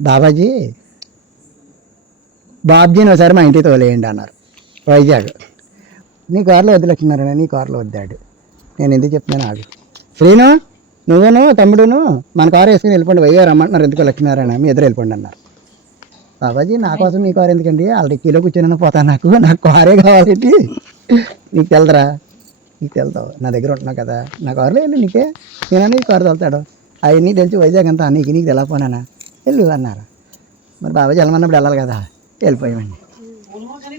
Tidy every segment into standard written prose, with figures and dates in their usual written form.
బాబాజీ బాబ్జీని ఒకసారి మా ఇంటికి తోలేయండి అన్నారు వైజాగ్. నీ కారులో వద్దు లక్ష్మీనారాయణ, నీ కారులో వద్దాడు. నేను ఎందుకు చెప్తున్నాను ఆడు. శ్రీను నువ్వును తమ్ముడును మన కారు వేసుకుని వెళ్ళిపోండి, వైజాగ్ రమ్మంటున్నారు, ఎందుకు లక్ష్మీనారాయణ మీ ఎదురు వెళ్ళిపోండి అన్నారు. బాబాజీ నా కోసం మీ కారు ఎందుకండి, వాళ్ళ కిలో కూర్చొని పోతాను, నాకు కారే కావాలండి. నీకు తెలదరా, నీకు వెళ్తావు, నా దగ్గర ఉంటున్నావు కదా, నా కారులో వెళ్ళి నీకే నేనని కారు తోలుతాడు. అవన్నీ తెలిసి వైజాగ్ అంతా నీకు తెలపోనానా వెళ్ళు అన్నారు. మరి బాబాజీ వెళ్ళమన్నప్పుడు వెళ్ళాలి కదా, వెళ్ళిపోయామండి.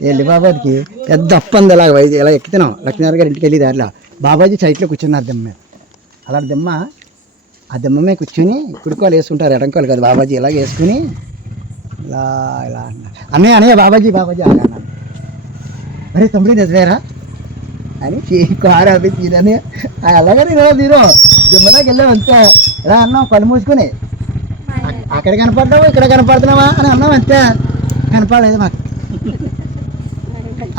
వెళ్ళి బాబాజీకి పెద్ద అప్పంది ఇలా వైజాగ్ ఇలా ఎక్కుతున్నాం, లక్ష్మీనారాయణ గారి ఇంటికి వెళ్ళి దారిలో బాబాజీ సైట్లో కూర్చున్నారు దిమ్మ మీద. అలా దిమ్మ, ఆ దిమ్మ మీద కూర్చొని కుడికోలు వేసుకుంటారు, ఎడంకోలు కదా, బాబాజీ ఇలా వేసుకుని ఇలా ఇలా అన్నారు. అన్నయ్య బాబాజీ అలా అన్నారు. అరే తమ్ముడు నిజమేరా అని కారు ఆపించిందని అలాగే నేను దిమ్మదాకి వెళ్ళావు అంతే. ఇలా అన్నాం కళ్ళు మూసుకుని, అక్కడ కనపడ్డావు ఇక్కడ కనపడుతున్నావా అని అన్నాం అంతే. కనపడలేదు మాకు.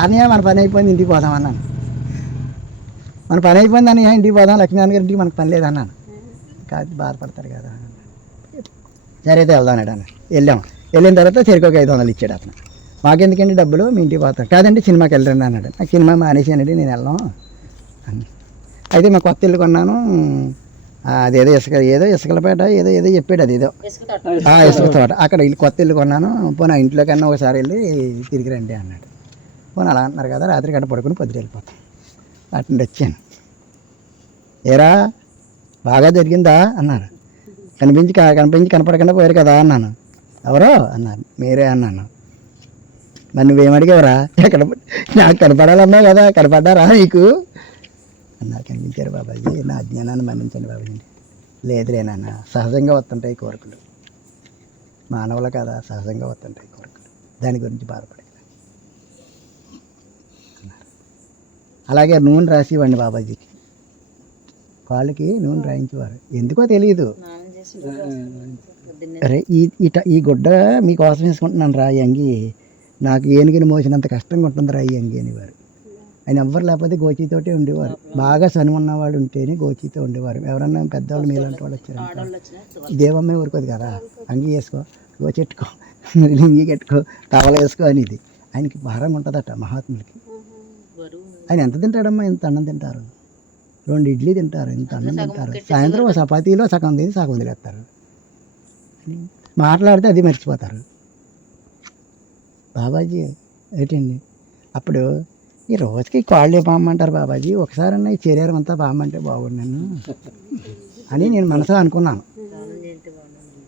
అన్నయ్య మన పని అయిపోయింది ఇంటికి పోదాం అన్నాను. మన పని అయిపోయింది అన్నయ్య ఇంటికి పోదాం, లక్ష్మీనారాయణ గారి ఇంటికి మనకు పని లేదన్నాను. కాదు బాధపడతారు కదా, సరే అయితే వెళ్దాం అన్నాడు. వెళ్ళాము. వెళ్ళిన తర్వాత చెరుకు 500 ఇచ్చాడు అతను. మాకెందుకండి డబ్బులు, మీ ఇంటికి పోతారు. కాదండి సినిమాకి వెళ్ళండి అన్నాడు. నాకు సినిమా మానేసానండి, నేను వెళ్ళాం అని. అయితే మా కొత్త ఇల్లు కొన్నాను, అదేదో ఇసుకలపేట ఏదో చెప్పాడు, అది ఏదో ఇసుక తోట, అక్కడ కొత్త ఇల్లు కొన్నాను, పోనీ ఆ ఇంట్లో కన్నా ఒకసారి వెళ్ళి తిరిగి రండి అన్నాడు. పోనీ అలా అంటున్నారు కదా, రాత్రి గంట పడుకుని పొద్దున వెళ్ళిపోతాం. అటు నుండి వచ్చాను. ఏరా బాగా జరిగిందా అన్నారు. కనిపించి కనపడకుండా పోయారు కదా అన్నాను. ఎవరో అన్నారు. మీరే అన్నాను. మరి నువ్వేమడిగావరా, ఎక్కడ నాకు కనపడాలన్నావు కదా, కనపడ్డారా నీకు అన్నారు. కనిపించారు బాబాజీ, నా అజ్ఞానాన్ని మన్నించండి బాబాజీ. లేదులే నాన్న, సహజంగా వస్తుంటాయి కోరికలు, మానవులు కదా సహజంగా వస్తుంటాయి కోరికలు, దాని గురించి బాధపడే అన్నారు. అలాగే నూనె రాసివ్వండి బాబాజీకి, కాళ్ళకి నూనె రాయించేవారు, ఎందుకో తెలియదు. అరే ఈ గుడ్డ మీకోసం వేసుకుంటున్నాను రా, ఈ అంగి నాకు ఏనుగుని మోసినంత కష్టంగా ఉంటుంది రా ఈ అంగి అనేవారు. ఆయన ఎవ్వరు లేకపోతే గోచీతోటే ఉండేవారు, బాగా సని ఉన్నవాడు ఉంటేనే గోచీతో ఉండేవారు. ఎవరన్నా పెద్దవాళ్ళు మీలాంటి వాళ్ళు వచ్చారు, దేవమ్మే ఊరుకోదు కదా, అంగి వేసుకో, గోచెట్టుకో, లింగి కట్టుకో, టవల వేసుకో అనేది. ఆయనకి భారంగా ఉంటుందట మహాత్ములకి. ఆయన ఎంత తింటాడమ్మా, ఇంత అన్నం తింటారు, 2 ఇడ్లీ తింటారు, ఇంత అన్నం తింటారు, సాయంత్రం చపాతీలో సగం తిని సగం వదిలేస్తారు, మాట్లాడితే అది మర్చిపోతారు. బాబాజీ ఏంటండి అప్పుడు ఈ రోజుకి కాళ్ళు పామంటారు బాబాజీ, ఒకసారన్నా ఈ శరీరం అంతా పామంటే బాగున్నాను అని నేను మనసులో అనుకున్నాను.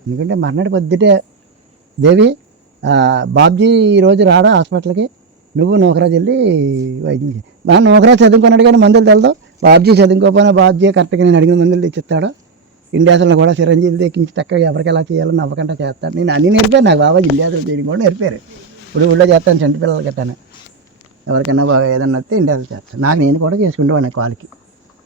ఎందుకంటే మర్నాడు పొద్దుటే దేవి బాబ్జీ ఈరోజు రాడా హాస్పిటల్కి, నువ్వు నూకరాజు వెళ్ళి వైద్యం చేయి. నూకరాజు చదువుకున్నాడు కానీ మందులు తెలదు, బాబ్జీ చదువుకోపోయినా బాబ్జీ కరెక్ట్గా నేను అడిగిన మందులు తెచ్చిస్తాడు. ఇండియాసులను కూడా చిరంజీవి ఎక్కించి చక్కగా ఎవరికి ఎలా చేయాలో నవ్వకుండా చేస్తాను. నేను అన్నీ నేర్పాను, నాకు బాబాజీ ఇండియాసులు చేయడం కూడా నేర్పారు. ఇప్పుడు ఊళ్ళో చేస్తాను, చంటి పిల్లలు కట్టాను, ఎవరికైనా బాగా ఏదన్నా వస్తే ఇండియాసులు చేస్తాను. నాకు నేను కూడా చేసుకుంటేవాడిని కాళ్ళకి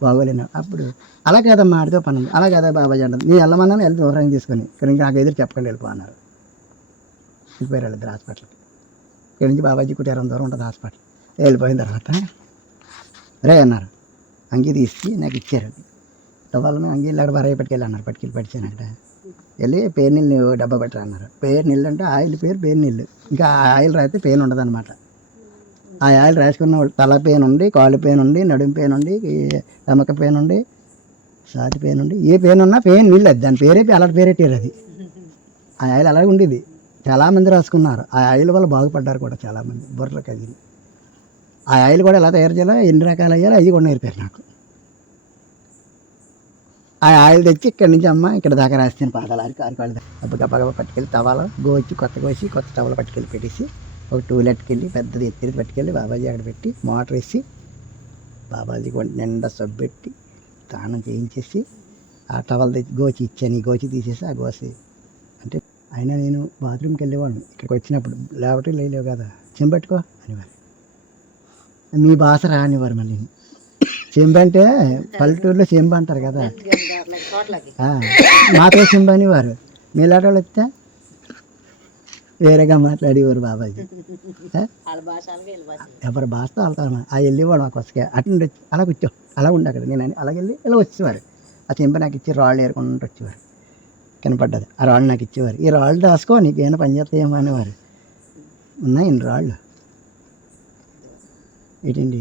బాగోలేను. అప్పుడు అలా కాదమ్మా ఆడితో పని, అలా కదా బాబాజీ అంటుంది. నేను వెళ్ళమన్నాను, వెళ్ళి దూరం తీసుకొని ఇక్కడ నుంచి నాకు ఎదురు చెప్పకుండా వెళ్ళిపోన్నారు. వెళ్ళిపోయారు వాళ్ళిద్దరు హాస్పిటల్కి. ఇక్కడ నుంచి బాబాజీ కుటీరం దూరం ఉంటుంది హాస్పిటల్. వెళ్ళిపోయిన తర్వాత రే అన్నారు, అంగీ తీసి నాకు ఇచ్చారు. వాళ్ళని అంగీ ఇల్లాడ బరాయి పట్టుకెళ్ళి అన్నారు, పట్టుకెళ్ళి పట్టించాను. అక్కడ వెళ్ళి పేరు నీళ్ళు డబ్బా పెట్టరా అన్నారు. పేరు నీళ్ళు అంటే ఆయిల్ పేరు పేరు నీళ్ళు, ఇంకా ఆయిల్ రాస్తే పెయిన్ ఉండదు అనమాట. ఆ ఆయిల్ రాసుకున్న తల పెయిన్ ఉండి, కాళ్ళు పెయిన్ ఉండి, నడుము పెయిన్ ఉండి, ఎమక పెయిన్ ఉండి, సాతి పెయిన్ ఉండి, ఏ పెయిన్ ఉన్నా పెయిన్ నీళ్ళు, అది దాని పేరే అలాంటి పేరెట్టారు. అది ఆ ఆయిల్ అలాగే ఉండేది. చాలామంది రాసుకున్నారు. ఆ ఆయిల్ వల్ల బాగుపడ్డారు కూడా చాలామంది. బుర్రలకు అది ఆ ఆయిల్ కూడా ఎలా తయారు చేయాలో, ఎన్ని రకాలు అయ్యాలో అవి కూడా నేర్పారు నాకు. ఆ ఆయిల్ తెచ్చి ఇక్కడి నుంచి అమ్మ ఇక్కడ దాకా రాస్తాను, పాదాలు ఆరుకాళ్ళు అప్పగప్పగా పట్టుకెళ్ళి తవాలో గోచి కొత్తగా వచ్చి కొత్త టవలు పట్టుకెళ్ళి పెట్టేసి ఒక టూలెట్కి వెళ్ళి పెద్దది ఎత్తిరి పట్టుకెళ్ళి బాబాజీ అక్కడ పెట్టి మోటార్ వేసి బాబాజీ నిండా సబ్బు పెట్టి స్నానం చేయించేసి ఆ టవల్ తెచ్చి గోచి ఇచ్చాను. ఈ గోచి తీసేసి ఆ గోసి అంటే అయినా నేను బాత్రూమ్కి వెళ్ళేవాడిని. ఇక్కడికి వచ్చినప్పుడు లేకపోతే లేవు కదా, చెంబెట్టుకో అనేవారు. మీ భాష రానివారు. మళ్ళీ చెంబు అంటే పల్లెటూరులో చెంబు అంటారు కదా, మాతో చెంబు అనేవారు. మీలాంటి వాళ్ళు వస్తే వేరేగా మాట్లాడేవారు బాబాజీ. ఎవరి భాషతో వెళ్తారు. ఆ వెళ్ళేవాడు మాకు వస్తే అటు నుండి వచ్చి అలా కూర్చో, అలా ఉండి అక్కడ నేను అలాగెళ్ళి ఇలా వచ్చేవారు. ఆ చెంబు నాకు ఇచ్చి రాళ్ళు ఏరుకుంటూ వచ్చేవారు. కనపడ్డది. ఆ రాళ్ళు నాకు ఇచ్చేవారు. ఈ రాళ్ళు రాసుకో నీకేమైనా పని చేస్తాయేమో అనేవారు. ఉన్నాయి ఇన్ని రాళ్ళు ఏంటండి.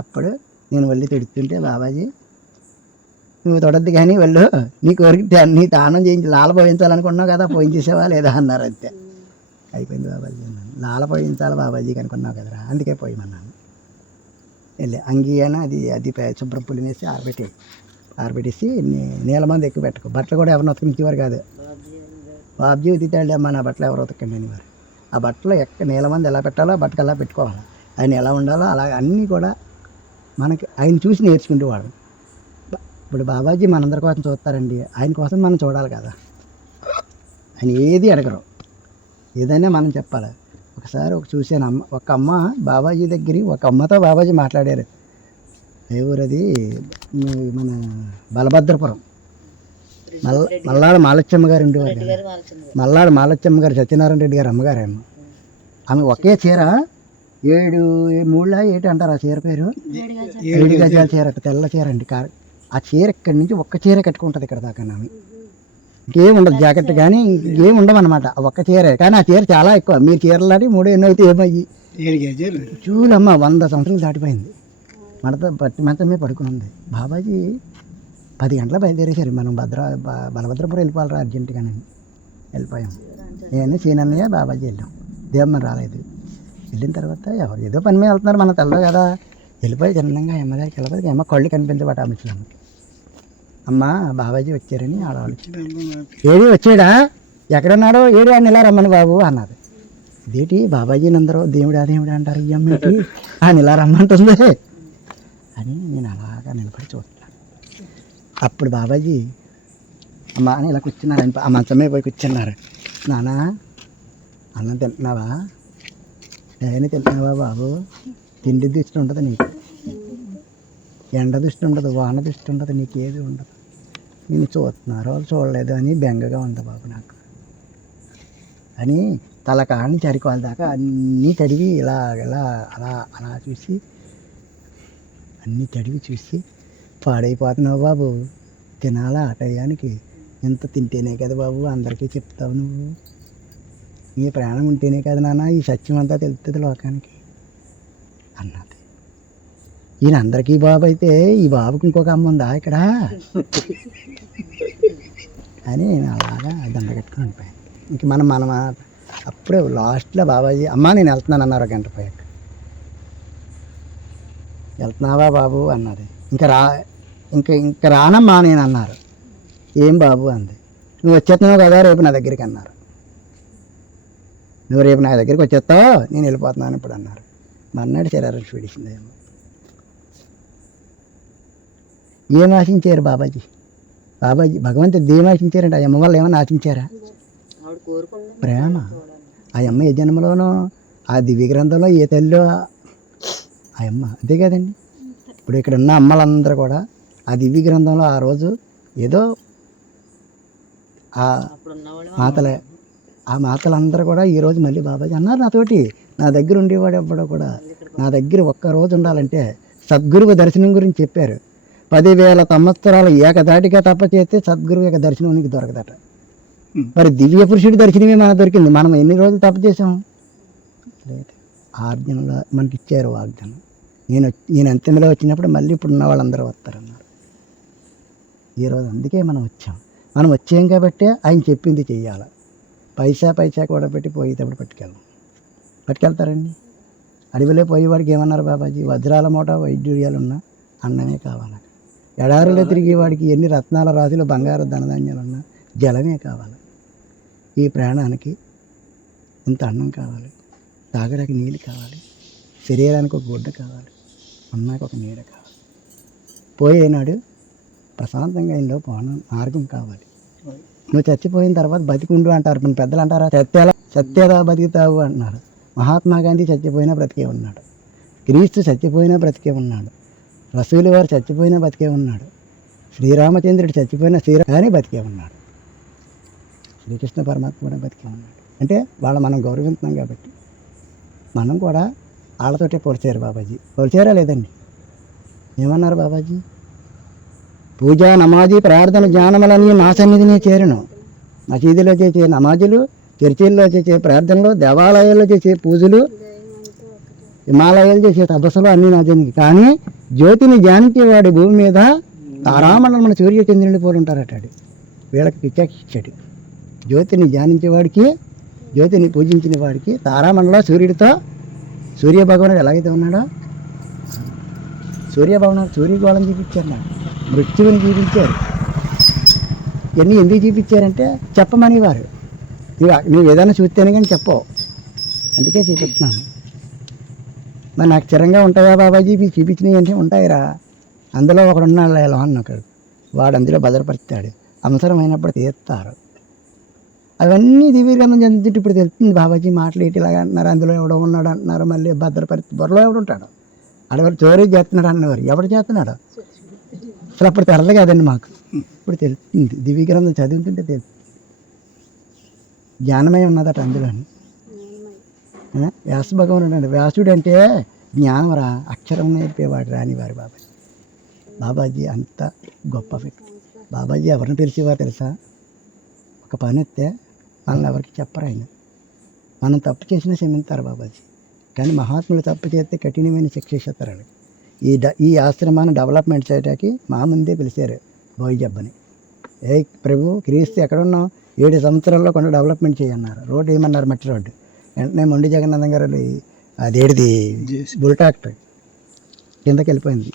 అప్పుడు నేను వెళ్ళి తిడుతుంటే బాబాజీ నువ్వు తొడద్దు కానీ వెళ్ళు నీ కోరిక నీ దానం చేయించి లాల పోయించాలనుకున్నావు కదా పోయించేసావా లేదా అన్నారు. అంతే అయిపోయింది బాబాజీ అన్నాను. లాల పోయించాలి బాబాజీకి అనుకున్నావు కదరా అందుకే పోయమన్నాను. వెళ్ళి అంగీ అయినా అది శుభ్రం పుల్లి వేసి ఆరబెట్టేసి నీళ్ళ మంది ఎక్కువ పెట్టుకో. బట్టలు కూడా ఎవరిని ఉతకనిచ్చేవారు కాదు. బాబ్జీ ఉతికాడు అమ్మా నా బట్టలు ఎవరు ఉతకండి అనేవారు. ఆ బట్టలు నీళ్ళ మంది ఎలా పెట్టాలో ఆ బట్టలు ఎలా పెట్టుకోవాలి, ఆయన ఎలా ఉండాలో అలా అన్నీ కూడా మనకి ఆయన చూసి నేర్చుకుంటేవాడు. ఇప్పుడు బాబాజీ మనందరి కోసం చూస్తారండి, ఆయన కోసం మనం చూడాలి కదా. ఆయన ఏది అడగరు, ఏదైనా మనం చెప్పాలి. ఒకసారి చూశాను ఒక అమ్మ బాబాజీ దగ్గర ఒక అమ్మతో బాబాజీ మాట్లాడారు. ఏ ఊరది మన బలభద్రపురం మల్లాడు మాలచ్చమ్మ గారు ఉండేవారు. మల్లాడు మాలచ్చమ్మ గారు సత్యనారాయణ రెడ్డి గారు అమ్మగారేమో. ఆమె ఒకే చీర 7 అంటారు ఆ చీర పేరు. 7 గజాల చీర, తెల్ల చీర అండి. ఆ చీర ఇక్కడి నుంచి ఒక్క చీర కట్టుకుంటుంది ఇక్కడ దాకా. ఆమె ఇంకేం ఉండదు, జాకెట్ కానీ ఇంకేం ఉండమన్నమాట. ఒక్క చీరే కానీ ఆ చీర చాలా ఎక్కువ. మీరు చీరలు దాటి 3 ఎన్నో అయితే ఏమయ్యి చూలమ్మ 100 సంవత్సరాలు దాటిపోయింది. పట్టి మంచమే పడుకుని బాబాజీ 10 గంటల బయలుదేరేశారు. మనం బలభద్రపురం వెళ్ళిపోవాలరా అర్జెంటుగానే వెళ్ళిపోయాం. నేను సీనన్నయ్య బాబాజీ వెళ్ళాం. దేవమ్మ రాలేదు. వెళ్ళిన తర్వాత ఎవరు ఏదో పని మీద వెళ్తున్నారు, మనం తెల్లదు కదా. వెళ్ళిపోయి చిన్నంగా అమ్మ దగ్గరికి వెళ్ళిపోయి అమ్మ కళ్ళు కనిపించబట్ట ఆమె అమ్మ బాబాజీ వచ్చారని ఆడవాళ్ళు ఏడి వచ్చాడా ఎక్కడున్నాడో ఏడు అని ఇలా రమ్మని బాబు అన్నారు. ఇదేంటి బాబాజీని అందరూ దేవుడా అంటారు, ఈ అమ్మేంటి ఆయన ఇలా రమ్మంటుంది అని నేను అలాగా నిలబడి చూస్తున్నాను. అప్పుడు బాబాజీ అమ్మ అని ఇలా కూర్చున్నారు. ఆ మంచమే పోయి కూర్చున్నారు. నానా అన్నం తింటున్నావా, ఏమైనా తింటున్నావా బాబు, తిండి దృష్టి ఉండదు నీకు, ఎండ దృష్టి ఉండదు, వాన దృష్టి ఉండదు, నీకు ఏది ఉండదు. నేను చూస్తున్నారో చూడలేదు అని బెంగగా ఉంది బాబు నాకు అని తలకాడిని చరికోవాలి దాకా అన్నీ చదివి ఇలా ఇలా అలా అలా చూసి అన్నీ చదివి చూసి పాడైపోతున్నావు బాబు, తినాలా ఆ టయానికి, ఎంత తింటేనే కదా బాబు అందరికీ చెప్తావు నువ్వు, నీ ప్రాణం ఉంటేనే కదా నాన్న ఈ సత్యం అంతా తెలుస్తుంది లోకానికి అన్నది. ఈయన అందరికీ బాబు అయితే ఈ బాబుకి ఇంకొక అమ్మ ఉందా ఇక్కడ అని నేను అలాగా దండ కట్టుకుని అనిపోయాను. ఇంక మనం అప్పుడే లాస్ట్లో బాబాజీ అమ్మ నేను వెళ్తున్నాను అన్నారు. 1 గంట పోయాక వెళ్తున్నావా బాబు అన్నది. ఇంకా రానమ్మా నేను అన్నారు. ఏం బాబు అంది. నువ్వు వచ్చేస్తున్నావు కదా రేపు నా దగ్గరికి అన్నారు. నువ్వు రేపు నా దగ్గరికి వచ్చేస్తావు నేను వెళ్ళిపోతున్నాను ఇప్పుడు అన్నారు. మర్నాడు శరీరం చూడిసిందేమో. ఏం ఆశించారు బాబాజీ భగవంతుడు ఏం ఆశించారంటే ఆ అమ్మ వల్ల ఏమన్నా ఆశించారా? ప్రేమ. ఆ అమ్మ ఏ జన్మలోనో ఆ దివ్య గ్రంథంలో ఏ తల్లిలో ఆ అమ్మ అంతే కదండి. ఇప్పుడు ఇక్కడ ఉన్న అమ్మలందరూ కూడా ఆ దివ్య గ్రంథంలో ఆ రోజు ఏదో ఆ మాతలే, ఆ మాతలందరూ కూడా ఈరోజు మళ్ళీ బాబాజీ అన్నారు నాతోటి. నా దగ్గర ఉండేవాడు ఎవ్వడో కూడా నా దగ్గర ఒక్కరోజు ఉండాలంటే సద్గురువు దర్శనం గురించి చెప్పారు. 10,000 సంవత్సరాలు ఏకదాటిగా తప్ప చేస్తే సద్గురువు యొక్క దర్శనం నీకు దొరకదట. మరి దివ్య పురుషుడి దర్శనమే మనకు దొరికింది. మనం ఎన్ని రోజులు తప్పు చేసాం లేదు. ఆజ్ఞలో మనకి ఇచ్చారు వాగ్దానం. నేను అంతిమలో వచ్చినప్పుడు మళ్ళీ ఇప్పుడు ఉన్న వాళ్ళందరూ వస్తారన్నారు. ఈరోజు అందుకే మనం వచ్చాం కాబట్టి ఆయన చెప్పింది చెయ్యాలి. పైసా కూడా పెట్టి పోయేటప్పుడు పట్టుకెళ్తారండి. అడవిలో పోయేవాడికి ఏమన్నారు బాబాజీ, వజ్రాల మూట వైద్యుర్యాలు ఉన్నా అన్నమే కావాలి. ఎడారిలో తిరిగేవాడికి ఎన్ని రత్నాల రాశులు బంగారు ధనధాన్యాలు ఉన్నా జలమే కావాలి. ఈ ప్రాణానికి ఇంత అన్నం కావాలి, తాగడానికి నీళ్ళు కావాలి, శరీరానికి ఒక గుడ్డ కావాలి, ఉన్నాక ఒక నీడ కావాలి. పోయేనాడు ప్రశాంతంగా ఇంట్లో పోవడం మార్గం కావాలి. నువ్వు చచ్చిపోయిన తర్వాత బతికుండు అంటారు. మన పెద్దలు అంటారా సత్యదా బతుకుతావు అంటున్నారు. మహాత్మా గాంధీ చచ్చిపోయినా బ్రతికే ఉన్నాడు. క్రీస్తు చచ్చిపోయినా బ్రతికే ఉన్నాడు. రసూలు వారు చచ్చిపోయినా బతికే ఉన్నాడు. శ్రీరామచంద్రుడు చచ్చిపోయినా కానీ బతికే ఉన్నాడు. శ్రీకృష్ణ పరమాత్మ కూడా బతికే ఉన్నాడు. అంటే మనం గౌరవించున్నాం కాబట్టి మనం కూడా వాళ్ళతోటే పోల్చారు బాబాజీ. పోల్చారా లేదండి? ఏమన్నారు బాబాజీ? పూజ నమాజీ ప్రార్థన జ్ఞానములని నా సన్నిధిని చేరును. మసీదులో చేసే నమాజులు, చర్చిల్లో చేసే ప్రార్థనలు, దేవాలయాల్లో చేసే పూజలు, హిమాలయాలు చేసే తపస్సులు అన్నీ నా జనికి. కానీ జ్యోతిని ధ్యానించేవాడి భూమి మీద తారామండలం మన సూర్య చంద్రుని పోలు ఉంటారటాడు. వీళ్ళకి పిచ్చాకిచ్చాడు. జ్యోతిని ధ్యానించేవాడికి, జ్యోతిని పూజించిన వాడికి తారామండలం సూర్యుడితో, సూర్యభగవానుడు ఎలాగైతే ఉన్నాడో సూర్యభవనాలు సూర్యగోళం చూపించారు. నాకు మృత్యువుని చూపించారు. ఇవన్నీ ఎందుకు చూపించారంటే చెప్పమని వారు. నువ్వు ఏదైనా చూస్తేనే కానీ చెప్పవు, అందుకే చూపిస్తున్నాను. మరి నాకు చిరంగా ఉంటాయా బాబాజీ మీకు చూపించినవి అంటే ఉంటాయిరా. అందులో ఒకడున్నాడు ఎలా అన్నొకడు, వాడు అందులో భద్రపరుస్తాడు, అవసరమైనప్పుడు తీస్తారు. అవన్నీ దివ్యగ్రంథం చదివితే ఇప్పుడు తెలుస్తుంది. బాబాజీ మాటలు ఇలాగా అంటున్నారు, అందులో ఎవడో ఉన్నాడు అంటున్నారు, మళ్ళీ భద్రపరిచి బొరలో ఎవడు ఉంటాడు, అడవారు చోరీ చేస్తున్నాడు అన్నవారు. ఎవడు చేస్తున్నాడు అసలు అప్పుడు తెరలు కాదండి మాకు, ఇప్పుడు తెలుస్తుంది. దివ్యగ్రంథం చదువుతుంటే తెలుస్తుంది. జ్ఞానమై ఉన్నదట అందులోని. వ్యాస భగవానుడు అండి. వ్యాసుడు అంటే జ్ఞానం రా, అక్షరం నేర్పేవాడు రాని వారి బాబాజీ. బాబాజీ అంత గొప్ప వ్యక్తి. బాబాజీ ఎవరిని పిలిచేవారు తెలుసా? ఒక పని వస్తే వాళ్ళని ఎవరికి చెప్పరు ఆయన. మనం తప్పు చేసినా క్షమించారు బాబాజీ, కానీ మహాత్ములు తప్పు చేస్తే కఠినమైన శిక్ష ఇస్తారు. ఈ ఆశ్రమాన్ని డెవలప్మెంట్ చేయడానికి మా ముందే పిలిచారు బోయిజబ్బని. ఏ ప్రభు క్రీస్తు ఎక్కడున్నావు, 7 సంవత్సరాల్లో కొంత డెవలప్మెంట్ చేయన్నారు. రోడ్డు ఏమన్నారు, మట్టి రోడ్డు. వెంటనే మొండి జగన్నాథం గారు అదేడిది బుల్టాక్టర్ కిందకి వెళ్ళిపోయింది,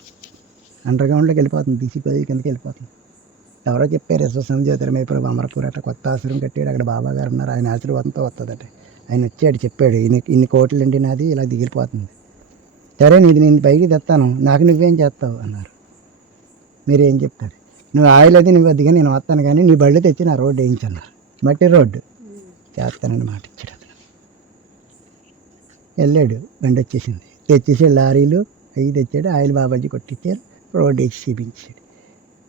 అండర్ గ్రౌండ్లోకి వెళ్ళిపోతుంది, తీసిపోయి కిందకి వెళ్ళిపోతుంది. ఎవరో చెప్పారు యశ్వసం జ్యోతిర్మయపురం అమరపూర్ అట్లా కొత్త ఆశ్రమం కట్టాడు, అక్కడ బాబా గారు ఉన్నారు, ఆయన ఆశీర్వాదంతో వస్తుందట. ఆయన వచ్చాడు చెప్పాడు, ఇన్ని కోట్లు అండి నాది ఇలా దిగిలిపోతుంది. సరే నీది నేను పైకి తెస్తాను, నాకు నువ్వేం చేస్తావు అన్నారు. మీరేం చెప్తారు, నువ్వు ఆయిల్ అది నువ్వు వద్దుగా నేను వస్తాను, కానీ నీ బళ్ళు తెచ్చి నా రోడ్డు వేయించన్నారు. మట్టి రోడ్డు చేస్తానని మాట ఇచ్చాడు. అతను వెళ్ళాడు, బండి వచ్చేసింది, తెచ్చేసి లారీలు అవి తెచ్చాడు, ఆయిల్ బాబాజీ కొట్టించారు, రోడ్డు వేసి చూపించాడు.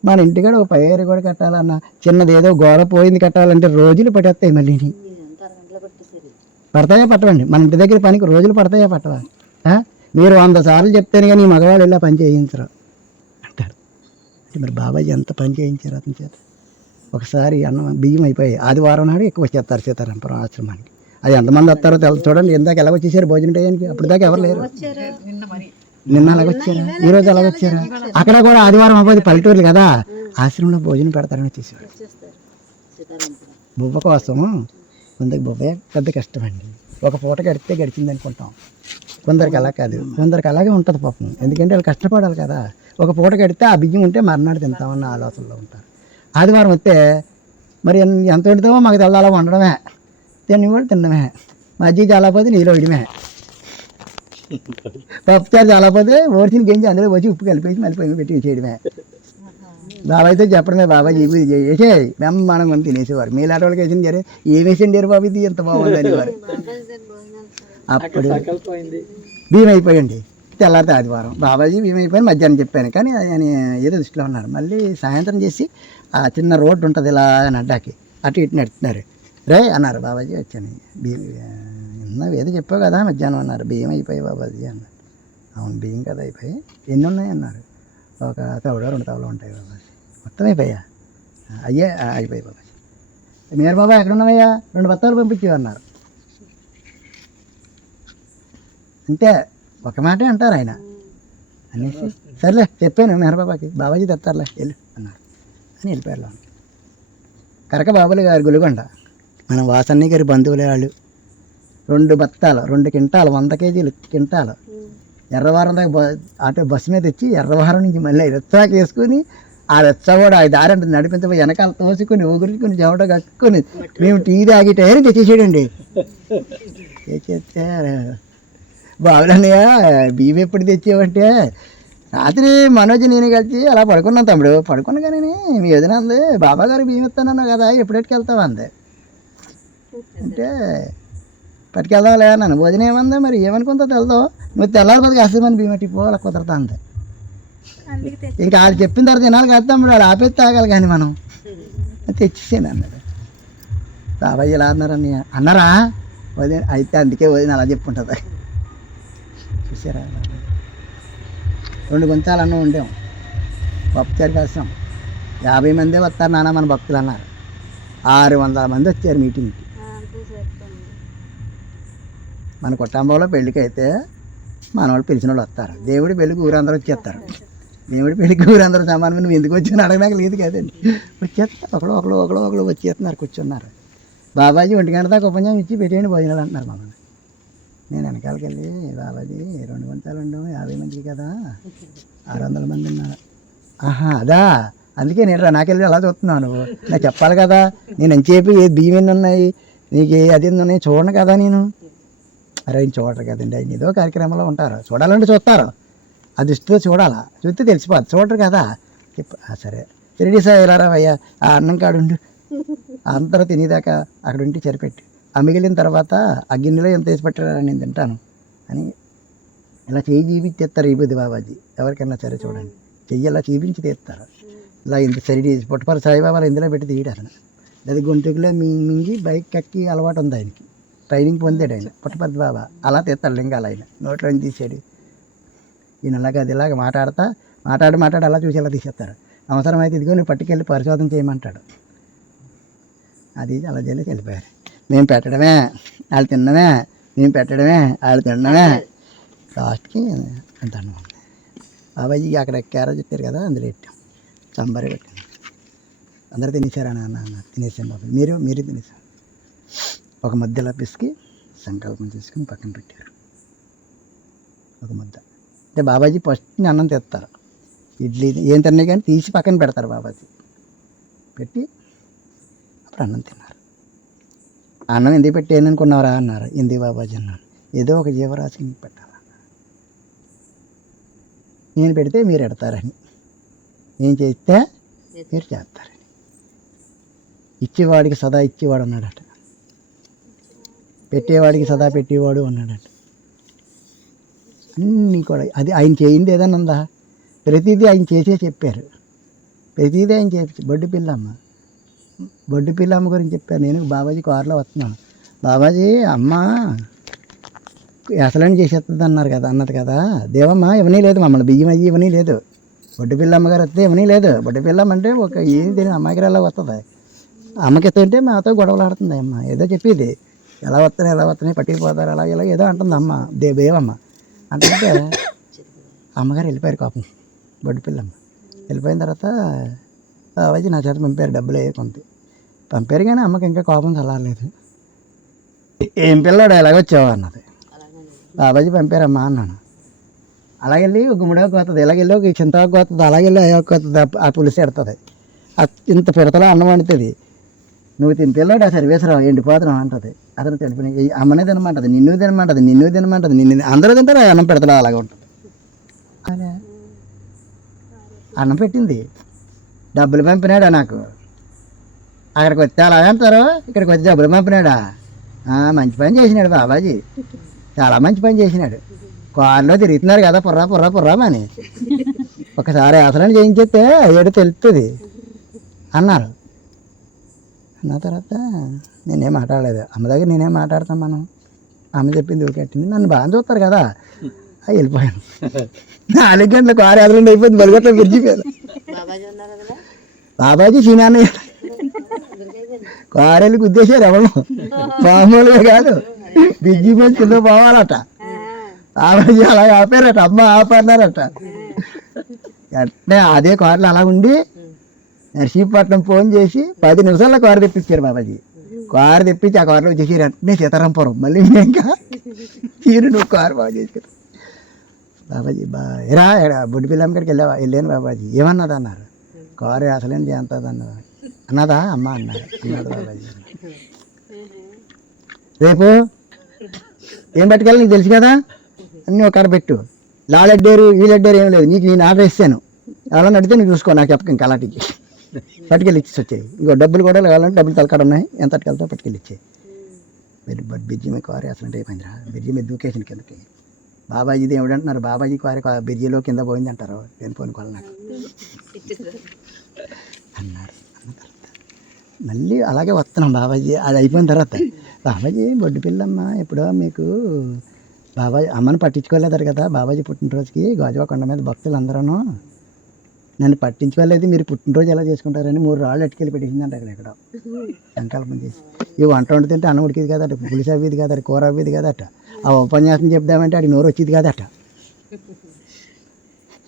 మన ఇంటికాడ ఒక పైరు కూడా కట్టాలన్నా, చిన్నది ఏదో గోడ పోయింది కట్టాలంటే రోజులు పట్టేస్తాయి. మళ్ళీ పడతాయా పట్టవండి? మన ఇంటి దగ్గర పనికి రోజులు పడతాయా పట్టవా? మీరు 100 సార్లు చెప్తేనే కానీ మగవాళ్ళు ఇలా పని చేయించరు అంటారు. అంటే మరి బాబాజీ ఎంత పని చేయించారు అతని చేత. ఒకసారి అన్నం బియ్యం అయిపోయాయి, ఆదివారం నాడు ఎక్కువ చేస్తారు సీతారాంపురం ఆశ్రమానికి. అది ఎంతమంది వస్తారో తెలుసు చూడండి. ఇందాక ఎలా వచ్చేసారు భోజనం టయానికి, అప్పుడు దాకా ఎవరు లేరు. నిన్న అలాగొచ్చారా, ఈరోజు అలాగొచ్చారా? అక్కడ కూడా ఆదివారం అవ్వదు, పల్లెటూరులు కదా, ఆశ్రమంలో భోజనం పెడతారని వచ్చేసారు. బువ్వ కోసం కొందరికి బువ్వే పెద్ద కష్టం అండి. ఒక పూట గడిస్తే గడిచింది అనుకుంటాం, కొందరికి అలా కాదు, కొందరికి అలాగే ఉంటుంది పాపం. ఎందుకంటే వాళ్ళు కష్టపడాలి కదా. ఒక పూట గడితే ఆ బియ్యం ఉంటే మర్నాడు తింటామన్న ఆలోచనలో ఉంటారు. ఆదివారం వస్తే మరి ఎంత వండుతామో మాకు తెల్లాలో వండడమే, తిని కూడా తినడమే, మజ్జిగ చాలాపోతే నీళ్ళు వేయడమే, పప్పుచారు చాలాపోతే ఓడిచిన గింజ అందులో వచ్చి ఉప్పు కలిపేసి మళ్ళీ పొయ్యి పెట్టి చేయడమే. బాబాయ్తో చెప్పడమే, బాబాయ్ ఇది చేసే మనం కొని తినేసేవారు. మీలాంటి వాళ్ళకి వేసింది సరే, ఏం వేసిండారు బాబు ఇది ఎంత బాగుంది అనేవారు. అప్పుడు బియ్యం అయిపోయండి, తెల్లారితే ఆదివారం బాబాజీ బియ్యం అయిపోయి మధ్యాహ్నం చెప్పాను, కానీ ఆయన ఏదో దృష్టిలో ఉన్నారు. మళ్ళీ సాయంత్రం చేసి ఆ చిన్న రోడ్డు ఉంటుంది ఇలా అడ్డాకి, అటు ఇటు నడుతున్నారు. రే అన్నారు, బాబాజీ వచ్చాను, బియ్యం ఏదో చెప్పావు కదా మధ్యాహ్నం అన్నారు. బియ్యం అయిపోయాయి బాబాజీ అన్నారు. అవును బియ్యం కదా అయిపోయి, ఎన్ని ఉన్నాయి అన్నారు. ఒక తవడో 2 తవలు ఉంటాయి బాబాజీ. మొత్తం అయిపోయా? అయ్యే అయిపోయాయి బాబాజీ. మీరు బాబా ఎక్కడ ఉన్నావయ్యా, 2 బత్తాలు పంపించేవి అన్నారు. అంతే, ఒక మాటే అంటారు ఆయన అనేసి సర్లే చెప్పాను మెహర్బాబాకి, బాబాజీ తెస్తారులే వెళ్ళు అన్నారు అని వెళ్ళిపోయారు. కరక బాబులు గారు గులిగొండ, మన వాసన్ని గారి బంధువులే వాళ్ళు. 2 బత్తాలు 2 క్వింటాలు 100 కేజీలు క్వింటాలు ఎర్రవారం దాకా ఆటో బస్సు మీద తెచ్చి ఎర్రవారం నుంచి మళ్ళీ రెచ్చాకి వేసుకొని ఆ రెచ్చ కూడా ఆ దారి అంటే నడిపించబోయి వెనకాల తోసుకొని ఊగురుకొని చెమట కట్టుకొని మేము టీ తాగి టైర్ తెచ్చేసాడండి. తెచ్చేస్తే బాబులన్నయ్య బియ్యం ఎప్పుడు తెచ్చావంటే, రాత్రి మనోజ్ నేను కలిసి అలా పడుకున్నాను తమ్ముడు, పడుకున్నా కానీ మీ ఎదున అంది బాబా గారు బియ్యం ఇస్తానన్నావు కదా ఎప్పుడెట్టుకెళ్తావు అంది. అంటే పట్టుకెళ్దాంలే అన్నాను. భోజనం ఏమంది మరి ఏమనుకుంటా వెళ్దాం, నువ్వు తెల్లారి కొద్దిగా ఆశ్రమాన్ని బియ్యం పెట్టి పోవాలి కుదరతా అంది. ఇంకా వాళ్ళు చెప్పిన తర్వాత తినాలి కదా తమ్ముడు, వాళ్ళు ఆపేసి తాగాలి కానీ మనం తెచ్చేసాను అన్నాడు. బాబాయ్ ఇలా అన్నారని అన్నారా వదిన, అయితే అందుకే వదిన అలా చెప్పుంటుంది. చూసారా 2 గుంతాలు అన్నం వండాం, పప్పుచారు కాసాం. 50 మందే వస్తారు నాన్న మన భక్తులు అన్నారు. 600 మంది వచ్చారు మీటింగ్కి. మన కుటుంబంలో పెళ్ళికి అయితే మన వాళ్ళు పిలిచిన వాళ్ళు వస్తారు. దేవుడి పెళ్ళికి ఊరందరూ వచ్చేస్తారు. దేవుడి పెళ్ళికి ఊరందరూ సమానం. నువ్వు ఎందుకు వచ్చి అడగడానికి లేదు కదండి. వచ్చేస్తారు, ఒకళ్ళు వచ్చేస్తున్నారు, కూర్చున్నారు. బాబాజీ 1 గంట దాకా ఉపన్యాసం ఇచ్చి పెట్టేయండి భోజనాలు అంటున్నారు మమ్మల్ని. నేను వెనకాలకి వెళ్ళి, బాబాజీ 2 గంటలు 50 మందికి కదా, 600 మంది ఉన్నారు. ఆహా అదా, అందుకే నేను నాకెళ్ళి అలా చూస్తున్నావు. నువ్వు నాకు చెప్పాలి కదా, నేను ఎంతసేపు ఏ బియ్యం ఎన్ని ఉన్నాయి, నీకు అది ఎన్ని ఉన్నాయి చూడను కదా నేను. అరే ఆయన చూడరు కదండి, ఆయన ఏదో కార్యక్రమంలో ఉంటారు, చూడాలంటే చూస్తారు, అది దృష్టితో చూడాలా, చూస్తే తెలిసిపోద్ది, చూడరు కదా. సరే రెడీ సార్ ఇలా అయ్యా, ఆ అన్నం కాడుండు, అందరూ తినేదాకా అక్కడ ఉండి సరిపెట్టి, ఆ మిగిలిన తర్వాత ఆ గిన్నెలో ఎంత వేసి పెట్టారా నేను తింటాను అని ఇలా చేయి చూపించేస్తారు. ఈ బుద్ధి బాబాజీ ఎవరికైనా సరే చూడండి, చెయ్యి ఇలా చూపించి తీస్తారు. ఇలా ఇంత సరిడి పుట్టపర సాయిబాబాలు ఇందులో పెట్టి తీయడాను. అది గొంతుకులో మింగి బైక్ ఎక్కి అలవాటు ఉంది ఆయనకి, ట్రైనింగ్ పొందాడు ఆయన పుట్టపర్తి బాబా. అలా తీస్తాడు లింగాలు ఆయన, నోట్లో తీసాడు. ఈయన అలాగే అది ఇలాగ మాట్లాడి అలా చూసి అలా తీసేస్తారు. అవసరమైతే ఇదిగో నువ్వు పట్టుకెళ్ళి పరిశోధన చేయమంటాడు. అది అలా చేసి వెళ్ళిపోయారు. మేము పెట్టడమే వాళ్ళు తినడమే, మేము పెట్టడమే వాళ్ళు తినడమే. లాస్ట్కి అంత అన్నం బాబాజీ అక్కడ క్యారేజ్ చెప్పారు కదా, అందులో పెట్టాం, సాంబారే పెట్టాను. అందరూ తినేసారా అన్న తినేసాను బాబు, మీరు తినేసారు. ఒక మధ్యలో పిసికి సంకల్పం తీసుకుని పక్కన పెట్టారు. ఒక ముద్ద అంటే బాబాజీ ఫస్ట్ అన్నం తెస్తారు, ఇడ్లీ ఏం తిన్నాయి కానీ తీసి పక్కన పెడతారు. బాబాజీ పెట్టి అప్పుడు అన్నం తిన్నారు. అన్నం ఎందుకు పెట్టి ఏందనుకున్నారా అన్నారు. ఎందుకు బాబాజీ అన్నాను, ఏదో ఒక జీవరాశికి నీకు పెట్టాలన్నా, నేను పెడితే మీరు ఎడతారని, నేను చేస్తే మీరు చేస్తారని. ఇచ్చేవాడికి సదా ఇచ్చేవాడు అన్నాడట, పెట్టేవాడికి సదా పెట్టేవాడు అన్నాడట. అన్నీ కూడా అది ఆయన చేయింది ఏదన్నా ఉందా, ప్రతిదీ ఆయన చేసే చెప్పారు. ప్రతిదీ ఆయన చేసి బొడ్డు పిల్లమ్మ గురించి చెప్పారు. నేను బాబాజీ కారులో వస్తున్నాను, బాబాజీ అమ్మ అసలని చేసేస్తుంది అన్నది కదా, దేవమ్మ ఇవన్నీ లేదు, మమ్మల్ని బియ్యం అయ్యి ఇవన్నీ లేదు. బొడ్డు పిల్లమ్మ గారు వస్తే ఇవన్నీ లేదు. బొడ్డు పిల్లమ్మ అంటే ఒక ఏం తెలియని అమ్మాయికి వస్తుంది. అమ్మకి ఎత్తుంటే మాతో గొడవలు ఆడుతుంది. అమ్మ ఏదో చెప్పేది, ఎలా వస్తున్నాయి పట్టుకుపోతారు అలా ఇలా ఏదో అంటుంది అమ్మ దేవమ్మ అంటే. అమ్మగారు వెళ్ళిపోయారు కోపం, బొడ్డు పిల్లమ్మ వెళ్ళిపోయిన తర్వాత బాబాజీ నా చేత పంపారు, డబ్బులు కొంత పంపారు. కానీ అమ్మకి ఇంకా కోపం చల్లారలేదు. ఏం పిల్లాడు ఎలాగొచ్చావు అన్నది. బాబాజీ పంపారమ్మా అన్నాను. అలాగెళ్ళి ఒక గుమ్మడికి పోతుంది, ఇలాగెళ్ళి ఒక చింతకు పోతుంది, అలాగెళ్ళి అయ్యాకు పోతుంది, ఆ పులుసు ఎడుతుంది, ఇంత పిడతలో అన్నం వండుతుంది. నువ్వు తినిపిల్లాడు ఆ సర్వేశ్వరావు ఎండిపోతున్నావు అంటుంది. అతను తెలిపిన అమ్మనే తినమంటుంది, నిన్ను తినమంటుంది, అందరూ తింటారు, అన్నం పెడతాడు అలాగే ఉంటుంది. అదే అన్నం పెట్టింది, డబ్బులు పంపినాడా నాకు. అక్కడికి వస్తే అలా అంటారు, ఇక్కడికి వచ్చి డబ్బులు పంపినాడా. మంచి పని చేసినాడు బాబాజీ, చాలా మంచి పని చేసినాడు. కారులో తిరుగుతున్నారు కదా పుర్రామని, ఒకసారి అసలు చేయించేస్తే ఏడు తెలుస్తుంది అన్నారు. అన్న తర్వాత నేనేం మాట్లాడలేదు. అమ్మ దగ్గర నేనేం మాట్లాడతాం మనం, అమ్మ చెప్పింది ఊకెట్టింది. నన్ను బాగా చూస్తారు కదా, వెళ్ళిపోయాను. 4 గంటలకు 6 అదలండి అయిపోయింది, బలిగట్ల విరిచిపోయాను. బాబాజీ సీనాన్ని కారెళ్ళకి ఉద్దేశారు ఎవరు, మామూలుగా కాదు, బిజ్జి మీద కింద పోవాలట. బాబాజీ అలా ఆపారట, అమ్మ ఆపన్నారట. అంటే అదే కారులో అలా ఉండి నర్సీపట్నం ఫోన్ చేసి 10 నిమిషాల్లో కారు తెప్పించారు బాబాజీ. కారు తెప్పించి ఆ కారులో వచ్చేసి వెంటనే సీతారాంపురం మళ్ళీ ఇంకా నువ్వు కారు బాగా చేసుకుని బాబాజీ ఎరా బుడ్డి పిల్లమ్మ కాడికి వెళ్ళాను బాబాజీ. ఏమన్నది అన్నారు, కారు అసలేం చేస్తుంది అన్నదా అమ్మ అన్నాడు బాబాజీ. రేపు ఏం పట్టుకెళ్ళి నీకు తెలుసు కదా, అన్నీ ఒక కాడ పెట్టు, లాలెడ్డారు వీలెడ్డారు ఏం లేదు, నీకు నేను ఆర్డర్ ఇస్తాను, అలా నడితే నీకు చూసుకో, నాకు చెప్పక ఇంకా అలాంటికి పట్టుకెళ్ళి ఇచ్చేసి వచ్చాయి. ఇంకో డబ్బులు కూడా కావాలంటే డబ్బులు తలకాడ ఉన్నాయి, ఎంత పట్టుకెళ్తావు పట్టుకెళ్ళి ఇచ్చాయి. బిర్జీ మీద కారు అసలు అయిపోయిందిరా, బిర్జీ మీద దూకేసిన కిందకి. బాబాజీది ఏమిటంటున్నారు, బాబాజీ కారు బిర్జీలో కింద పోయింది అంటారు, నేను పోనుకోవాలి నాకు అన్నారు. అన్న తర్వాత మళ్ళీ అలాగే వస్తున్నాం బాబాజీ. అది అయిపోయిన తర్వాత బాబాజీ బొడ్డు పిల్లమ్మ ఎప్పుడో మీకు బాబాజీ అమ్మను పట్టించుకోలేదారు కదా, బాబాజీ పుట్టినరోజుకి గాజువా కొండ మీద భక్తులు అందరూ నన్ను పట్టించుకోలేదు, మీరు పుట్టినరోజు ఎలా చేసుకుంటారని 3 రాళ్ళు అట్టుకెళ్ళి పెట్టిందంట అక్కడ సంకల్పం చేసి. ఈ వంట వండుతుంటే అన్నం ఉడికిది కదట, పులిసి అవ్వేది కదట, కూర అవ్వేది కదట, ఆ ఉపన్యాసం చెప్దామంటే ఆడి నోరు వచ్చేది కదట,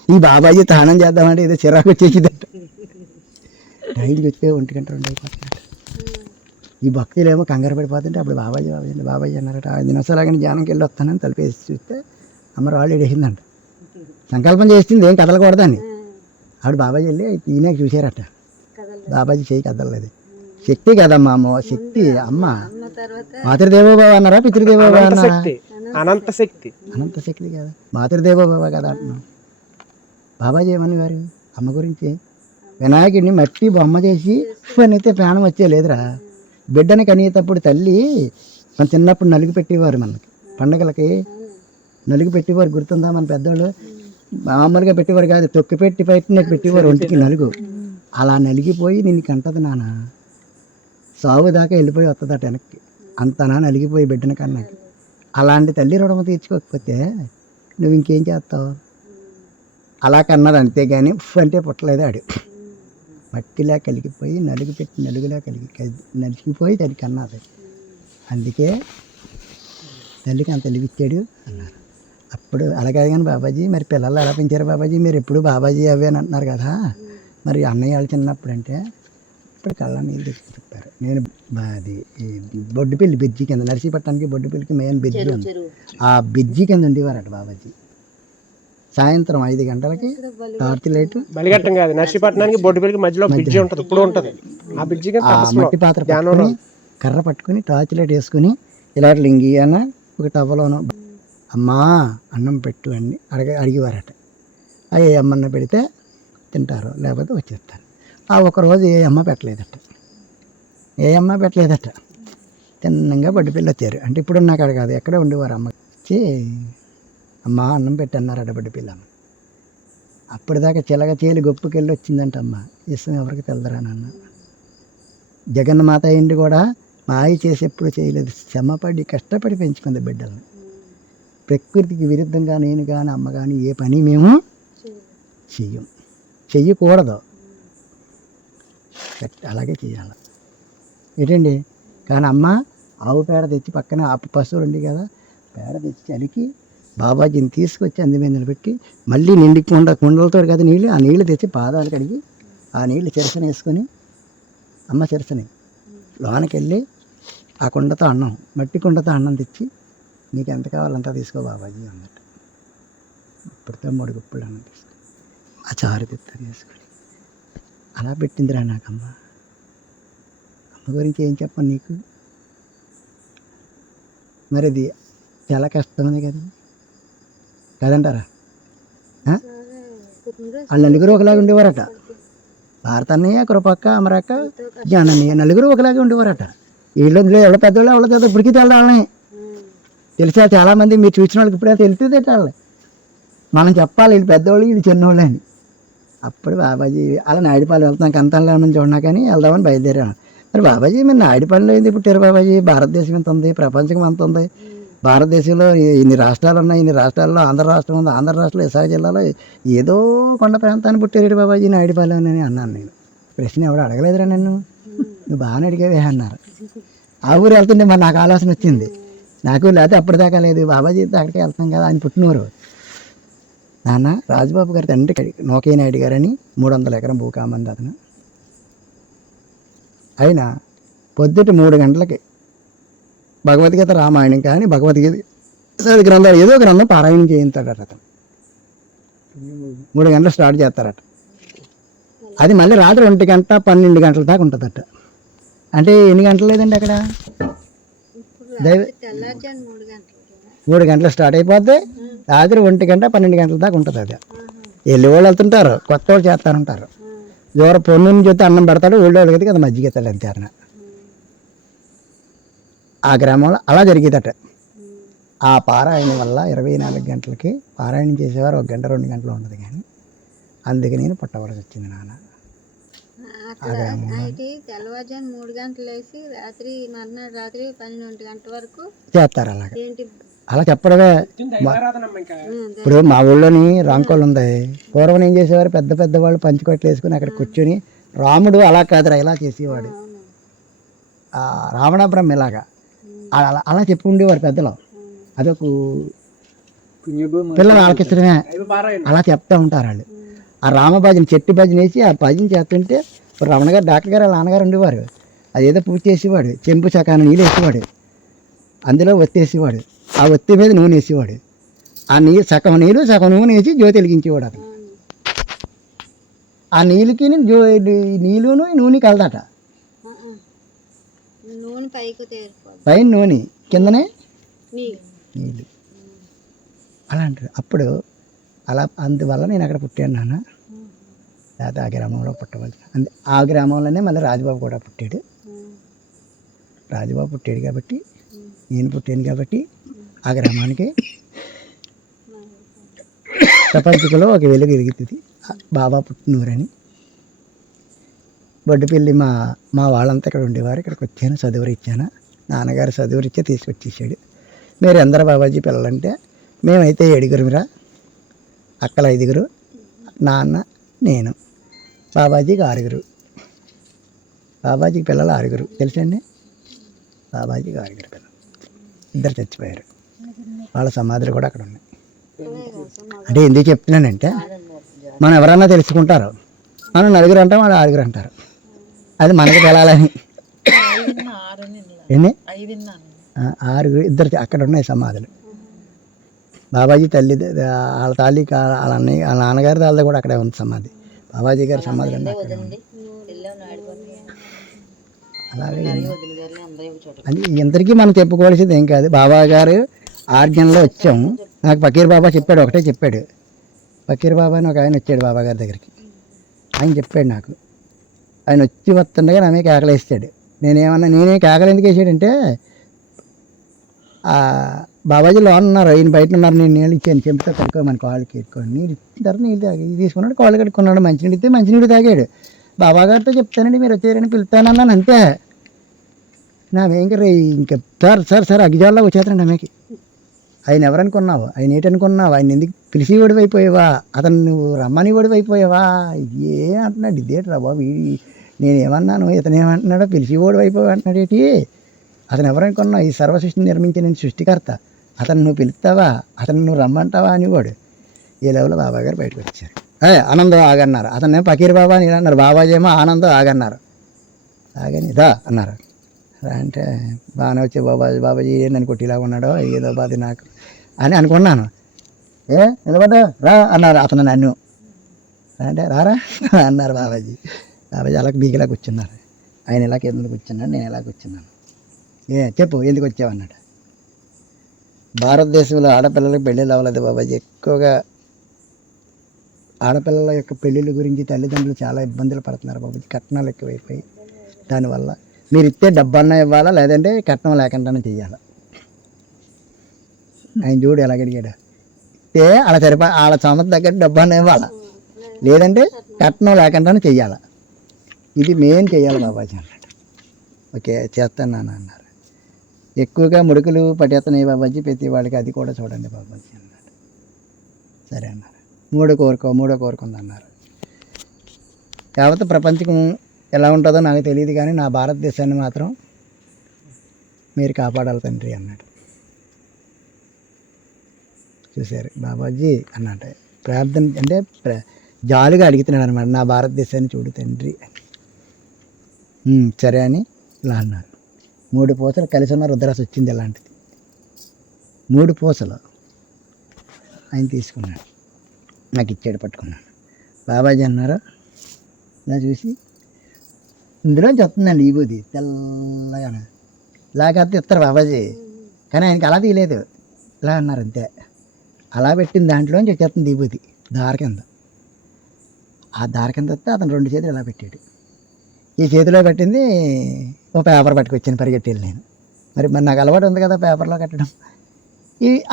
ఈ బాబాజీ తానం చేద్దామంటే ఏదో చిరాకు వచ్చేసిందట. రైలు వచ్చే 1-2 అయిపోతుందట. ఈ భక్తులేమో కంగారు పడిపోతుంటే అప్పుడు బాబాజీ అన్నారట. 5 నిమిషాలు ఆగని ధ్యానంకి వెళ్ళి వస్తానని తలిపేసి చూస్తే అమ్మ రాళ్ళు ఎడేసిందంట. సంకల్పం చేసింది ఏం కదలకూడదని. ఆవిడ బాబాజీ వెళ్ళి ఈయన చూసారట, బాబాజీ చేయి కదలలేదు. శక్తి కదమ్మా అమ్మ, శక్తి అమ్మ. మాతృదేవోభవ అన్నారా పితృదేవోభవ అన్నారా? అనంత శక్తి. అనంత శక్తి కదా, మాతృదేవోభవ కదా అంటున్నాం. బాబాజీ ఏమని వారు అమ్మ గురించి, వినాయకుడిని మట్టి బొమ్మ చేసి అయితే ప్రాణం వచ్చే లేదురా. బిడ్డని కనియేటప్పుడు తల్లి మన చిన్నప్పుడు నలుగు పెట్టేవారు, మనకి పండగలకి నలుగు పెట్టేవారు, గుర్తుందా? మన పెద్దవాళ్ళు మామూలుగా పెట్టేవారు కాదు, తొక్కి పెట్టి పెట్టినట్టు పెట్టేవారు ఒంటికి నలుగు. అలా నలిగిపోయి నిన్ను కంటది నాన్న, సాగు దాకా వెళ్ళిపోయి వస్తుందట వెనక్కి, అంతనా నలిగిపోయి బిడ్డని కన్నాకి. అలాంటి తల్లి రుణము తీర్చుకోకపోతే నువ్వు ఇంకేం చేస్తావు? అలా కన్నది అంతేగాని అంటే పుట్టలేదు. ఆడు మట్టిలా కలిగిపోయి నలుగు పెట్టి నలుగులా నలిగిపోయి తల్లికి అన్నది. అందుకే తల్లికి అంత తెలివిచ్చాడు అన్నారు. అప్పుడు అలాగే కానీ బాబాజీ మరి పిల్లలు ఎలా పెంచారు బాబాజీ, మీరు ఎప్పుడు బాబాజీ అవే అని అంటున్నారు కదా, మరి అన్నయ్య వాళ్ళు చిన్నప్పుడు అంటే ఇప్పుడు కళ్ళ నీళ్ళు తెచ్చి చెప్పారు. నేను అది బొడ్డుపల్లి బ్రిడ్జి కింద, నర్సీపట్నానికి బొడ్డుపల్లికి మెయిన్ బ్రిడ్జి ఉంది, ఆ బ్రిడ్జి కింద ఉండేవారట బాబాజీ. సాయంత్రం 5 గంటలకి టార్చ్ లైట్, బలిఘట్టం కాదు నర్సీపట్నానికి బొడ్డుపల్లికి మధ్యలో బ్రిడ్జి ఉంటుంది, ఇప్పుడు ఉంటుంది ఆ బ్రిడ్జి. మట్టి పాత్ర పట్టుకొని కర్ర పట్టుకుని టార్చ్ లైట్ వేసుకుని ఇలా లింగి అన్న ఒక టవలోనో అమ్మా అన్నం పెట్టు అని అడిగేవారట. అవి ఏ అమ్మన్న పెడితే తింటారు, లేకపోతే వచ్చేస్తారు. ఆ ఒకరోజు ఏ అమ్మ పెట్టలేదట, తిన్నంగా బొడ్డుపల్లి వచ్చారు. అంటే ఇప్పుడు ఉన్న కాడ కాదు, ఎక్కడే ఉండేవారు. అమ్మ వచ్చి అమ్మ అన్నం పెట్టి అన్నారట బొడ్డుపిల్లమ్మ. అప్పటిదాకా చిలక చేలి గొప్పకెళ్ళి వచ్చిందంట అమ్మ. ఇష్టం ఎవరికి తెలదరా నాన్న, జగన్మాత అయింది కూడా మాయ చేసి ఎప్పుడు చేయలేదు, శ్రమపడి కష్టపడి పెంచుకుంది బిడ్డల్ని. ప్రకృతికి విరుద్ధంగా నేను కానీ అమ్మ కానీ ఏ పని మేము చెయ్యకూడదు, అలాగే చెయ్యాలి ఏంటండి. కానీ అమ్మ ఆవు పేడ తెచ్చి పక్కన పశువులు ఉండి కదా, పేడ తెచ్చి చలికి బాబాజీని తీసుకొచ్చి అందు మీద నిలబెట్టి మళ్ళీ నిండి కుండలతో కదా నీళ్ళు, ఆ నీళ్ళు తెచ్చి పాదాలు కడిగి ఆ నీళ్ళు చెరసన వేసుకొని అమ్మ చెరసని లోనకి వెళ్ళి ఆ కుండతో అన్నం, మట్టి కుండతో అన్నం తెచ్చి నీకు ఎంత కావాలంతా తీసుకో బాబాజీ అన్నట్టు. ఇప్పటితో 3 గుప్పులు అన్నం తీసుకో, ఆ చారు తెత్తారు వేసుకొని అలా పెట్టిందిరా నాకమ్మ. అమ్మ గురించి ఏం చెప్పను నీకు. మరి అది చాలా కష్టమే కదా కదంటారా? వాళ్ళు నలుగురు ఒకలాగా ఉండేవారట. భారతన్నయ్య, కృపక్క, అమరక్క, జానన్నయ్య నలుగురు ఒకలాగే ఉండేవారట. వీళ్ళు ఎవడ పెద్దవాళ్ళు ఎవడ పెద్ద ఇప్పటికీ తెల్లాలని తెలిసా చాలామంది, మీరు చూసిన వాళ్ళకి ఇప్పుడే తెలిసిందే వాళ్ళే. మనం చెప్పాలి వీళ్ళు పెద్దవాళ్ళు వీళ్ళు చిన్నవాళ్ళు అని. అప్పుడు బాబాజీ అలా నాయుడుపాలెం వెళ్తున్నాం, కంతంలో నుంచి ఉన్నా కానీ వెళ్దామని బయలుదేరాను. మరి బాబాజీ మీరు నాయుడుపాలెంలో ఏంది పుట్టారు బాబాజీ? భారతదేశం ఎంత ఉంది, ప్రపంచం ఎంత ఉంది, భారతదేశంలో ఇన్ని రాష్ట్రాలు ఉన్నాయి, ఇన్ని రాష్ట్రాల్లో ఆంధ్ర రాష్ట్రం ఉంది, ఆంధ్ర రాష్ట్రంలో విశాఖ జిల్లాలో ఏదో కొండ ప్రాంతాన్ని పుట్టారు బాబాజీ నాయుడుపాలెం అని అన్నాను. నేను ప్రశ్న ఎవడు అడగలేదురా నన్ను, నువ్వు బాగానే అడిగేవే అన్నారు. ఆ ఊరు వెళ్తుంటే మరి నాకు ఆలోచన వచ్చింది, నాకు లేకపోతే అప్పటిదాకా లేదు, బాబాజీ అక్కడికి వెళ్తాం కదా ఆయన పుట్టినవారు. నాన్న రాజబాబు గారి తండ్రి నోకే నాయుడు గారని 300 ఎకరం భూకామంది అతను. అయినా పొద్దుట 3 గంటలకి భగవద్గీత, రామాయణం కానీ భగవద్గీత గ్రంథాలు ఏదో గ్రంథం పారాయణం చేయించాడట అతను. 3 గంటలు స్టార్ట్ చేస్తారట, అది మళ్ళీ రాత్రి 1 గంట 12 గంటల దాకా ఉంటుందట. అంటే ఎన్ని గంటలు లేదండి అక్కడ, 3 గంటలు స్టార్ట్ అయిపోద్ది, రాత్రి 1 గంట 12 గంటల దాకా ఉంటుంది. అది వెళ్ళి వాళ్ళు వెళ్తుంటారు, కొత్త వాళ్ళు చేస్తారంటారు. దూరం పొన్ను నుంచి చూస్తే అన్నం పెడతాడు, ఊళ్ళో వాళ్ళకి కదా మజ్జిగ ఎత్తాడు అంతేరన. ఆ గ్రామంలో అలా జరిగేదట. ఆ పారాయణం వల్ల 24 గంటలకి పారాయణం చేసేవారు, 1 గంట 2 గంటలు ఉండదు. కానీ అందుకే నేను పుట్టవలసి వచ్చింది నాన్న. తెల్లవారుజాము 3 గంటలు వేసి రాత్రి మర్నాడు రాత్రి 12 గంటల వరకు చేస్తారు అలాగే. అలా చెప్పడమే. ఇప్పుడు మా ఊళ్ళోని రాంకోళ్ళు ఉంది. పూర్వం ఏం చేసేవారు, పెద్ద పెద్ద వాళ్ళు పంచికొట్లు వేసుకుని అక్కడ కూర్చొని, రాముడు అలా కాదురా ఇలా చేసేవాడు, రావణ బ్రహ్మ ఇలాగా అలా అలా చెప్పుకుండేవారు పెద్దలు. అదొక పిల్లలు ఆలకించడమే, అలా చెప్తా ఉంటారు వాళ్ళు. ఆ రామ భజన చెట్టు భజన వేసి ఆ భజన చేస్తుంటే రమణ గారు డాక్టర్ గారు వాళ్ళ నాన్నగారు ఉండేవారు. అదేదో పూజ చేసేవాడు, చెంపు చకాన నీళ్ళు వేసేవాడు, అందులో ఒత్తి వేసేవాడు, ఆ ఒత్తి మీద నూనె వేసేవాడు, ఆ నీళ్ళు సగం నీళ్ళు సగం నూనె వేసి జ్యోతి వెలిగించేవాడు. అతను ఆ నీళ్ళకి నీళ్ళును నూనె కలదట. పైన నూనె కిందనే నీళ్ళు అలా అంటారు. అప్పుడు అలా అందువల్ల నేను అక్కడ పుట్టాను నాన్న. లేదా ఆ గ్రామంలో పుట్టవలసి ఆ గ్రామంలోనే మళ్ళీ రాజబాబు కూడా పుట్టాడు. రాజబాబు పుట్టాడు కాబట్టి నేను పుట్టాను కాబట్టి ఆ గ్రామానికి ప్రపంచంలో ఒక వెలుగు ఎదుగుతుంది, బాబా పుట్టినూరని. బొడ్డుపల్లి మా వాళ్ళంతా ఇక్కడ ఉండేవారు. ఇక్కడికి వచ్చాను, చదువురిచ్చాను. నాన్నగారు చదువురిచ్చే తీసుకొచ్చేసాడు. మీరు ఎందరు బాబాజీ పిల్లలంటే, మేమైతే 7గురురా, అక్కలు 5గురు, నాన్న నేను. బాబాజీకి 6గురు, బాబాజీకి పిల్లలు 6గురు తెలుసండి. బాబాజీకి 6గురు పిల్లలు, 2 చచ్చిపోయారు. వాళ్ళ సమాధులు కూడా అక్కడ ఉన్నాయి. అంటే ఎందుకు చెప్తున్నానంటే, మనం ఎవరన్నా తెలుసుకుంటారు, మనం 4గురు అంటాం, వాళ్ళు 6గురు అంటారు. అది మనకి తెలాలని. ఎన్ని 6గురు, 2 అక్కడ ఉన్నాయి సమాధులు. బాబాజీ తల్లి వాళ్ళ తల్లి వాళ్ళ అన్నయ్య వాళ్ళ నాన్నగారి తల్లి కూడా అక్కడే ఉంది సమాధి. బాబాజీ గారి సమాధి అలాగే. అది ఎంతకీ మనం చెప్పుకోవాల్సింది ఏం కాదు. బాబా గారు ఆర్జన్లో వచ్చాము. నాకు ఫకీర్ బాబా చెప్పాడు, ఒకటే చెప్పాడు. ఫకీర్ బాబా అని ఒక ఆయన వచ్చాడు బాబా గారి దగ్గరికి. ఆయన చెప్పాడు నాకు, ఆయన వచ్చి వస్తుండగా నా మీద కేకలు వేస్తాడు. నేనే కేకలు ఎందుకు వేసాడంటే, బాబాజీ లోన్ ఉన్నారు, ఆయన బయట ఉన్నారు, నేను నీళ్ళు ఇచ్చాను, చెంపుతో కడుక్కోమని కాళ్ళకి ఎత్తుకొని నీళ్ళు ఇచ్చిన తర్వాత నీళ్ళు తాగి తీసుకున్నాడు, కాళ్ళు కడుక్కున్నాడు, మంచినీళ్ళు ఇస్తే మంచినీళ్ళు తాగాడు. బాబా గారితో చెప్తానండి మీరు వచ్చారని పిలుస్తానన్నాను అంతే. నావేం ఇంకా సార్ అగ్గిజాల్లో వచ్చేస్తానండి ఆమెకి. ఆయన ఎవరనుకున్నావు, ఆయన ఏంటనుకున్నావు, ఆయన ఎందుకు పిలిచి ఓడిపోయిపోయావా, అతను నువ్వు రమ్మని ఓడిపోయిపోయావా, ఏ అంటున్నాడు, ఇదేంటి బాబు నేనేమన్నాను, ఇతను ఏమంటున్నాడో పిలిచి ఓడిపోయిపోయావు అంటున్నాడు ఏంటి. అతను ఎవరనుకున్నావు, ఈ సర్వసృష్టిని నిర్మించిన సృష్టికర్త, అతను నువ్వు పిలుస్తావా, అతను నువ్వు రమ్మంటావా అనేవాడు. ఈ లెవెల్లో బాబా గారు బయటకు వచ్చారు. ఆనందం ఆగన్నారు. అతను ఫకీర్ బాబా అని అన్నారు, బాబాజీ ఏమో ఆనందం ఆగన్నారు. ఆగని దా అన్నారు. అంటే బాగానే వచ్చే బాబాజీ నన్ను కొట్టిలా ఉన్నాడో ఏదో బాధ నాకు అని అనుకున్నాను. నిలబడ్డా రా అన్నారు అతను నన్ను. అంటే రారా అన్నారు బాబాజీ. బాబాజీ అలా బీగిలా కూర్చున్నారు. ఆయన ఇలా కింద కూర్చున్నాడు, నేను ఇలా కూర్చున్నాను. చెప్పు ఎందుకు వచ్చావు అన్నాడు. భారతదేశంలో ఆడపిల్లలకు పెళ్ళిళ్ళు అవ్వలేదు బాబాజీ. ఎక్కువగా ఆడపిల్లల యొక్క పెళ్ళిళ్ళ గురించి తల్లిదండ్రులు చాలా ఇబ్బందులు పడుతున్నారు బాబాజీ. కట్నాలు ఎక్కువైపోయి, దానివల్ల మీరు ఇస్తే డబ్బన్నా ఇవ్వాలా, లేదంటే కట్నం లేకుండానే చెయ్యాలా. ఆయన చూడు ఎలా అడిగాడు. ఇస్తే అలా వాళ్ళ సమస్య తగ్గట్టు డబ్బన్నా ఇవ్వాలా, లేదంటే కట్నం లేకుండానే చెయ్యాలా. ఇది మెయిన్ చెయ్యాలి బాబాజీ అన్నాడు. ఓకే చేస్తాను నాన్న అన్నారు. ఎక్కువగా ముడుకులు పట్టేస్తున్నాయి బాబాజీ, ప్రతి వాడికి అది కూడా చూడండి బాబాజీ అన్నాడు. సరే అన్నారు. మూడో కోరుకుంది అన్నారు. యావత్ ప్రపంచం ఎలా ఉంటుందో నాకు తెలియదు, కానీ నా భారతదేశాన్ని మాత్రం మీరు కాపాడాలి తండ్రి అన్నాడు. చూశారు బాబాజీ అన్నట్టు ప్రార్థన అంటే జాలిగా అడుగుతున్నాడు అనమాట, నా భారతదేశాన్ని చూడు తండ్రి అని. సరే అని ఇలా అన్నారు. 3 పూసలు కలిసి ఉన్న రుద్రాసు వచ్చింది అలాంటిది. 3 పూసలు ఆయన తీసుకున్నాడు, నాకు ఇచ్చాడు, పట్టుకున్నాను. బాబాజీ అన్నారు. ఇలా చూసి ఇందులో చెప్తుందండి ఈ బూది తెల్లగా ఇలాగైతే ఇస్తారు బాబాజీ, కానీ ఆయనకి అలా తీయలేదు, ఇలా అన్నారు అంతే. అలా పెట్టిన దాంట్లోంచి వచ్చేస్తుంది ఈ బూది దార కింద. ఆ దార కింద వస్తే అతను 2 చేతులు ఇలా పెట్టాడు. ఈ చేతిలో పెట్టింది ఓ పేపర్ పట్టుకొచ్చాను, పరిగెట్టేది నేను. మరి నాకు అలవాటు ఉంది కదా పేపర్లో కట్టడం.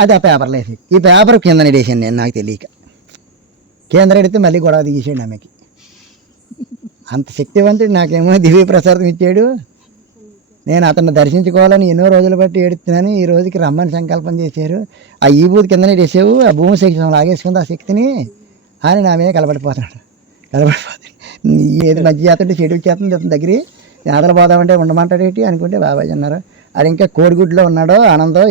అది ఆ పేపర్లో వేసి ఈ పేపర్ కింద నెడేసాను నేను, నాకు తెలియక. కింద నెడితే మళ్ళీ గొడవ తీసేయండి ఆమెకి. అంత శక్తివంతుడు, నాకేమో దివ్య ప్రసాదం ఇచ్చాడు. నేను అతన్ని దర్శించుకోవాలని ఎన్నో రోజులు బట్టి ఏడుతున్నాను. ఈ రోజుకి రమ్మని సంకల్పం చేశారు. ఆ ఈ బూత్ కిందనే వేసావు, ఆ భూమి శక్తి లాగేసుకుంది ఆ శక్తిని అని నా మీద కలబడిపోతాడు. ఏది మధ్య చేస్తుంటే చెడు చేస్తుంది అతని దగ్గర ఆదల పోదామంటే ఉండమంటాడేంటి అనుకుంటే బాబాజీ అన్నారు. అది ఇంకా కోడిగుడ్లో ఉన్నాడో ఆనందం.